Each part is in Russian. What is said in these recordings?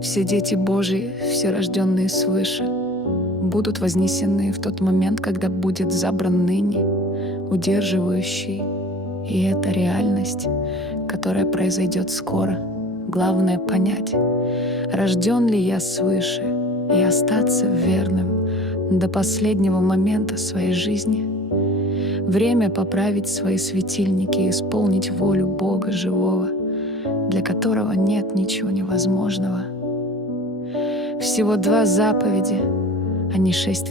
Все дети Божьи, все рожденные свыше, будут вознесены в тот момент, когда будет забран ныне, удерживающий. И это реальность, которая произойдет скоро. Главное понять, рожден ли я свыше, и остаться верным до последнего момента своей жизни. Время поправить свои светильники и исполнить волю Бога живого, для которого нет ничего невозможного. Всего 2 заповеди, а не 6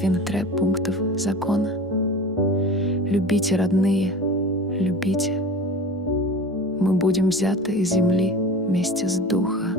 пунктов закона. Любите, родные, любите. Мы будем взяты из земли вместе с Духа.